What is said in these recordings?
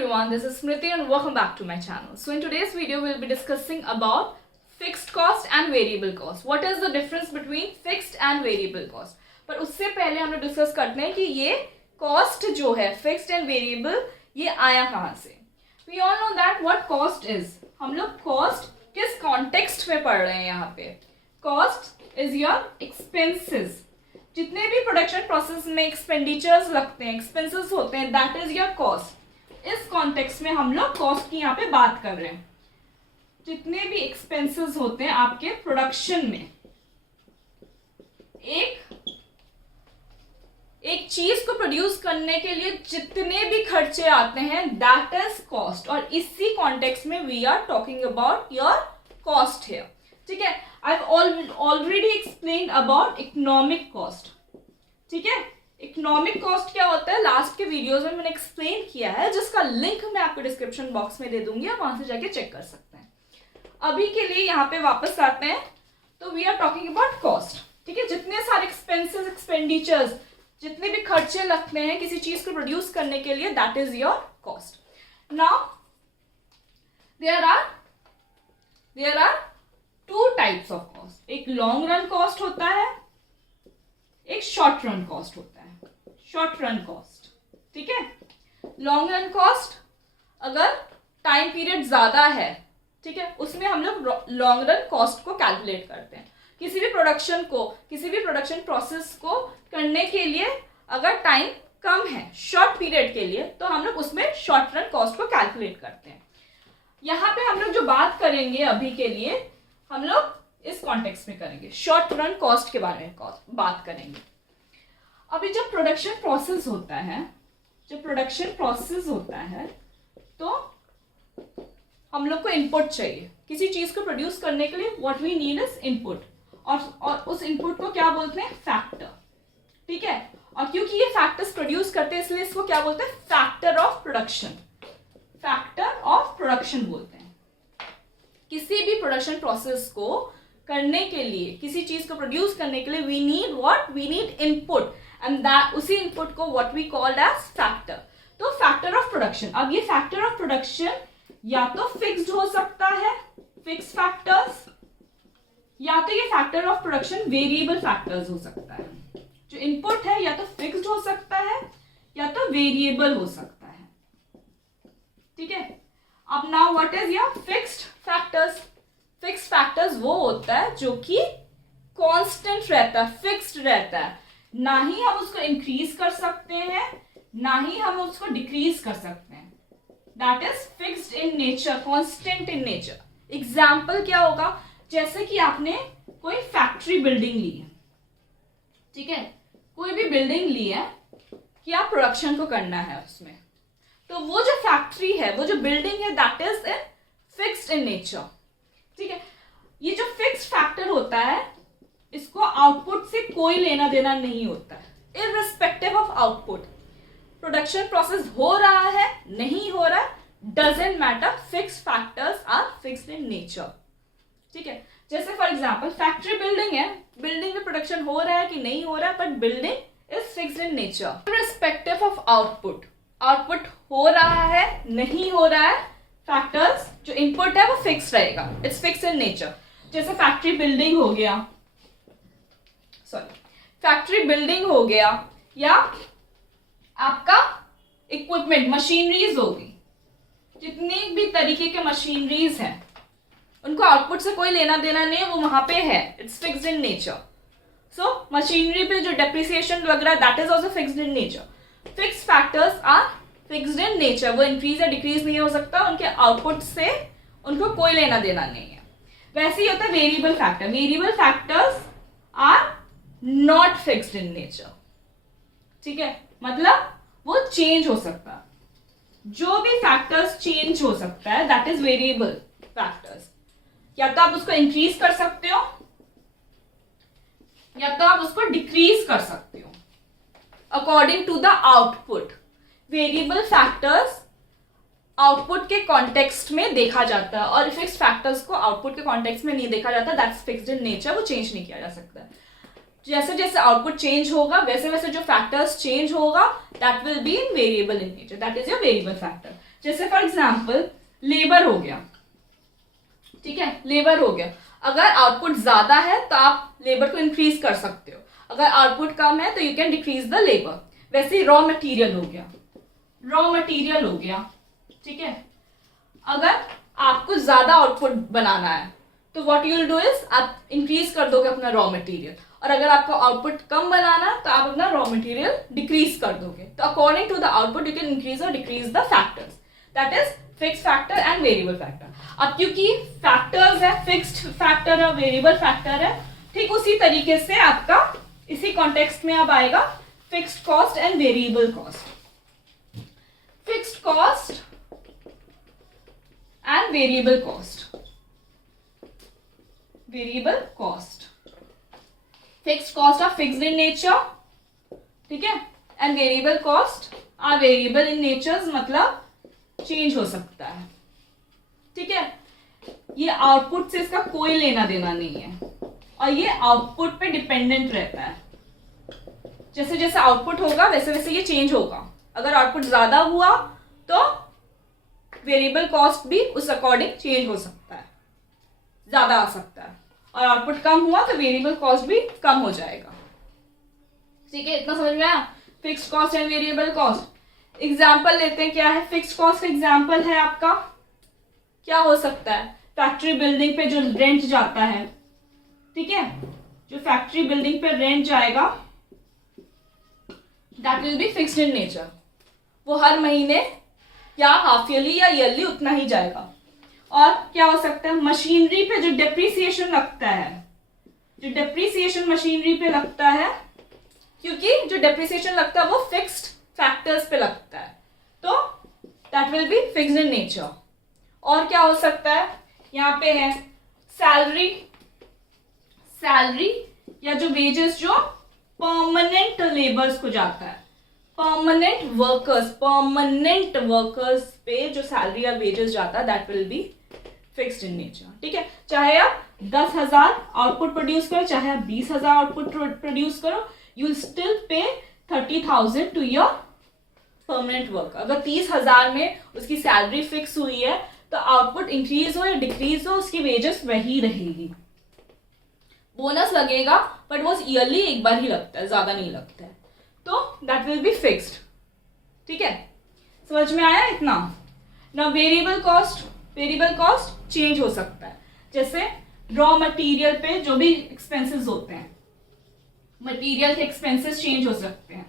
everyone, this is Smriti and welcome back to my channel. So in today's video we'll be discussing about fixed cost and variable cost. What is the difference between fixed and variable cost? पर उससे पहले हम लोग discuss करते हैं कि ये cost जो है फिक्स्ड एंड वेरिएबल ये आया कहाँ से. We all know that what cost is. हम लोग कॉस्ट किस कॉन्टेक्स्ट में पढ़ रहे हैं यहाँ पे. Cost is your expenses. जितने भी प्रोडक्शन प्रोसेस में एक्सपेंडिचर्स लगते हैं, एक्सपेंसेस होते हैं, दैट इज योर कॉस्ट. इस कॉन्टेक्स्ट में हम लोग कॉस्ट की यहाँ पे बात कर रहे हैं. जितने भी एक्सपेंसेस होते हैं आपके प्रोडक्शन में, एक चीज को प्रोड्यूस करने के लिए जितने भी खर्चे आते हैं दैट इज कॉस्ट. और इसी कॉन्टेक्स्ट में we are talking about your cost here. ठीक है, I have already explained about economic cost. ठीक है, इकोनॉमिक कॉस्ट क्या होता है लास्ट के वीडियोस में मैंने एक्सप्लेन किया है, जिसका लिंक मैं आपको डिस्क्रिप्शन बॉक्स में दे दूंगी, आप वहां से जाके चेक कर सकते हैं. अभी के लिए यहाँ पे वापस आते हैं. तो we are talking about cost. ठीक है, जितने सारे एक्सपेंसेस, एक्सपेंडिचर्स, जितने भी खर्चे लगते हैं किसी चीज को प्रोड्यूस करने के लिए, that is your cost. Now there are two types of cost. एक लॉन्ग रन कॉस्ट होता है, एक शॉर्ट रन कॉस्ट होता है. शॉर्ट रन कॉस्ट, ठीक है. लॉन्ग रन कॉस्ट अगर टाइम पीरियड ज्यादा है, ठीक है, उसमें हम लोग लॉन्ग रन कॉस्ट को कैलकुलेट करते हैं. किसी भी प्रोडक्शन प्रोसेस को करने के लिए अगर टाइम कम है शॉर्ट पीरियड के लिए, तो हम लोग उसमें शॉर्ट रन कॉस्ट को कैलकुलेट करते हैं. यहाँ पे हम लोग जो बात करेंगे अभी के लिए, हम लोग इस कॉन्टेक्स्ट में करेंगे, शॉर्ट रन कॉस्ट के बारे में बात करेंगे. अभी जब प्रोडक्शन प्रोसेस होता है तो हम लोग को इनपुट चाहिए. किसी चीज को प्रोड्यूस करने के लिए what we need is input. और उस इनपुट को क्या बोलते हैं, फैक्टर. ठीक है, और क्योंकि ये फैक्टर्स प्रोड्यूस करते हैं इसलिए इसको क्या बोलते हैं, factor of production. Factor of production बोलते हैं. किसी भी प्रोडक्शन प्रोसेस को करने के लिए, किसी चीज को प्रोड्यूस करने के लिए we need input, and that उसी इनपुट को what we called as factor. तो फैक्टर ऑफ प्रोडक्शन. अब ये फैक्टर ऑफ प्रोडक्शन या तो फिक्स्ड हो सकता है, फिक्स फैक्टर्स, या तो ये factor of production variable factors हो सकता है. जो इनपुट है या तो फिक्स्ड हो सकता है या तो वेरिएबल हो सकता है. ठीक है. अब now what is your fixed factors. Fixed factors वो होता है जो कि कांस्टेंट रहता है, फिक्स्ड रहता है. ना ही हम उसको इंक्रीज कर सकते हैं, ना ही हम उसको डिक्रीज कर सकते हैं. That is fixed in nature, constant in nature. Example क्या होगा, जैसे कि आपने कोई फैक्ट्री बिल्डिंग ली है. ठीक है, कोई भी बिल्डिंग ली है कि आप प्रोडक्शन को करना है उसमें, तो वो जो फैक्ट्री है, वो जो बिल्डिंग है, that is in fixed in nature. ठीक है, ये जो फिक्स्ड फैक्टर होता है इसको आउटपुट से कोई लेना देना नहीं होता है. Irrespective of output, production process हो रहा है नहीं हो रहा है, doesn't matter, fixed factors are fixed in nature. ठीक है, जैसे फॉर एग्जांपल फैक्ट्री बिल्डिंग है, बिल्डिंग में प्रोडक्शन हो रहा है कि नहीं हो रहा है, but building is fixed in nature. Irrespective of output, output हो रहा है नहीं हो रहा है, फैक्टर्स जो इनपुट है वो फिक्स रहेगा, इट्स फिक्स इन नेचर. जैसे फैक्ट्री बिल्डिंग हो गया या आपका इक्विपमेंट, मशीनरीज होगी. जितनी भी तरीके के मशीनरीज हैं उनको आउटपुट से कोई लेना देना नहीं, वो वहां पे है, it's fixed in nature. So machinery पे जो डेप्रिसिएशन लग रहा है that is also fixed in nature. Fixed factors are fixed in nature. वो इंक्रीज या डिक्रीज नहीं हो सकता, उनके आउटपुट से उनको कोई लेना देना नहीं है. वैसे ही होता है variable factor. Variable factors are not fixed in nature. ठीक है, मतलब वो चेंज हो सकता है. जो भी फैक्टर्स चेंज हो सकता है दैट इज वेरिएबल फैक्टर्स. या तो आप उसको इंक्रीज कर सकते हो या तो आप उसको डिक्रीज कर सकते हो according to the output. Variable factors output के कॉन्टेक्स्ट में देखा जाता है और फिक्स्ड फैक्टर्स को आउटपुट के कॉन्टेक्स्ट में नहीं देखा जाता. दैट्स फिक्स्ड इन नेचर, वो चेंज नहीं किया जा सकता. जैसे जैसे आउटपुट चेंज होगा वैसे वैसे जो फैक्टर्स चेंज होगा, that will be in variable in nature. That is your variable factor. जैसे फॉर एग्जाम्पल लेबर हो गया, ठीक है, लेबर हो गया। अगर आउटपुट ज्यादा है तो आप लेबर को इंक्रीज कर सकते हो, अगर आउटपुट कम है तो you can decrease the labour. वैसे ही रॉ मटेरियल हो गया, रॉ मटेरियल हो गया, ठीक है। अगर आपको ज्यादा आउटपुट बनाना है तो what you will do is आप इंक्रीज कर दोगे अपना रॉ मटेरियल, और अगर आपको आउटपुट कम बनाना तो आप अपना रॉ मटेरियल डिक्रीज कर दोगे। तो according to the output you can increase और decrease the factors, that is fixed factor and variable factor. अब क्योंकि फैक्टर्स है, फिक्स्ड फैक्टर है, वेरिएबल फैक्टर है, ठीक उसी तरीके से आपका इसी कॉन्टेक्स्ट में अब आएगा fixed cost and variable cost. Fixed cost and variable cost, variable cost, fixed cost are fixed in nature, ठीक है, and variable cost are variable in nature, मतलब चेंज हो सकता है, ठीक है। ये आउटपुट से इसका कोई लेना देना नहीं है और ये आउटपुट पे डिपेंडेंट रहता है। जैसे जैसे आउटपुट होगा वैसे वैसे ये चेंज होगा। अगर आउटपुट ज्यादा हुआ तो वेरिएबल कॉस्ट भी उस अकॉर्डिंग चेंज हो सकता है, ज्यादा आ सकता है, और आउटपुट कम हुआ तो वेरिएबल कॉस्ट भी कम हो जाएगा, ठीक है। इतना समझ में आया, fixed cost and variable cost. Example लेते हैं, क्या है फिक्स्ड कॉस्ट का एग्जाम्पल है आपका, क्या हो सकता है, फैक्ट्री बिल्डिंग पे जो रेंट जाता है, ठीक है, जो फैक्ट्री बिल्डिंग पे रेंट जाएगा that will be fixed in nature, वो हर महीने या हाफ ईयरली या ईयरली उतना ही जाएगा। और क्या हो सकता है, मशीनरी पे जो डेप्रिसिएशन लगता है, जो डेप्रिसिएशन मशीनरी पे लगता है, क्योंकि जो डेप्रिसिएशन लगता है वो फिक्स्ड फैक्टर्स पे लगता है, तो that will be fixed in nature. और क्या हो सकता है, यहाँ पे है सैलरी, सैलरी या जो वेजेस जो परमानेंट लेबर्स को जाता है, परमानेंट वर्कर्स पे जो सैलरी या वेजेस जाता है that will be fixed in nature, ठीक है। चाहे आप 10,000 आउटपुट प्रोड्यूस करो, चाहे आप 20,000 आउटपुट प्रोड्यूस करो, यू विल स्टिल पे 30,000 टू योर परमानेंट वर्कर। अगर 30,000 में उसकी सैलरी फिक्स हुई है तो आउटपुट इंक्रीज हो या डिक्रीज हो उसकी वेजेस वही रहेगी। बोनस लगेगा बट वो ईयरली एक बार ही लगता है, ज्यादा नहीं लगता है, तो दैट विल बी फिक्स्ड, ठीक है। समझ में आया इतना ना। Variable cost, variable cost change हो सकता है, जैसे रॉ मटेरियल पे जो भी एक्सपेंसेस होते हैं, मटेरियल के एक्सपेंसेस चेंज हो सकते हैं,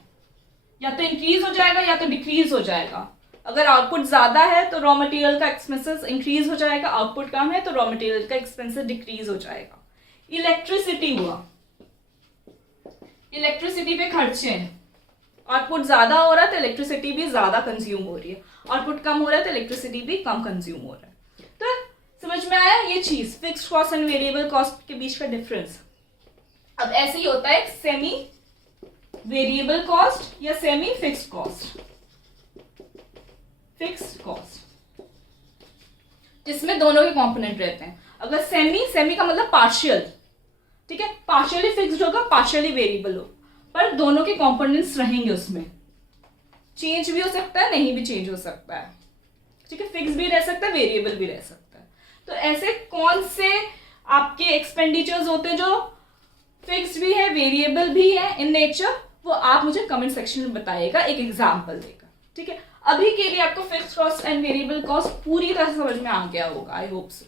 या तो इंक्रीज हो जाएगा या तो डिक्रीज हो जाएगा। अगर आउटपुट ज्यादा है तो रॉ मटेरियल का एक्सपेंसेस इंक्रीज हो जाएगा, आउटपुट कम है तो रॉ मटेरियल का एक्सपेंसेस डिक्रीज हो जाएगा। इलेक्ट्रिसिटी हुआ, इलेक्ट्रिसिटी पे खर्चे हैं, आउटपुट ज्यादा हो रहा है तो इलेक्ट्रिसिटी भी ज्यादा कंज्यूम हो रही है, आउटपुट कम हो रहा है तो इलेक्ट्रिसिटी भी कम कंज्यूम हो रहा है। तो समझ में आया ये चीज, fixed cost and variable cost के बीच का डिफरेंस। अब ऐसे ही होता है सेमी वेरिएबल कॉस्ट या semi fixed cost, fixed cost जिसमें दोनों के कंपोनेंट रहते हैं। अगर सेमी, सेमी का मतलब पार्शियल, ठीक है, पार्शियली फिक्स्ड होगा, पार्शियली वेरिएबल होगा, पर दोनों के कंपोनेंट्स रहेंगे, उसमें चेंज भी हो सकता है, नहीं भी चेंज हो सकता है, ठीक है, फिक्स भी रह सकता है, वेरिएबल भी रह सकता है। तो ऐसे कौन से आपके एक्सपेंडिचर्स होते हैं जो फिक्स्ड भी है, वेरिएबल भी है इन नेचर, वो आप मुझे कमेंट सेक्शन में बताइएगा एक एग्जाम्पल देकर, ठीक है। अभी के लिए आपको fixed cost and variable cost पूरी तरह से समझ में आ गया होगा, आई होप सो।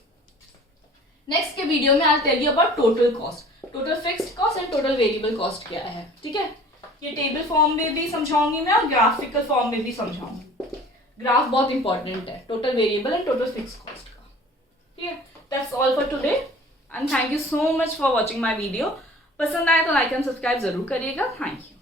नेक्स्ट के वीडियो में I tell you about total cost, total fixed cost and total variable cost क्या है, ठीक है। ये टेबल फॉर्म में भी समझाऊंगी मैं और ग्राफिकल फॉर्म में भी समझाऊंगी। ग्राफ बहुत इंपॉर्टेंट है total variable and total fixed cost का, ठीक है। That's all for today and thank you so much for watching my video. पसंद आया तो लाइक एंड सब्सक्राइब जरूर करिएगा। Thank you.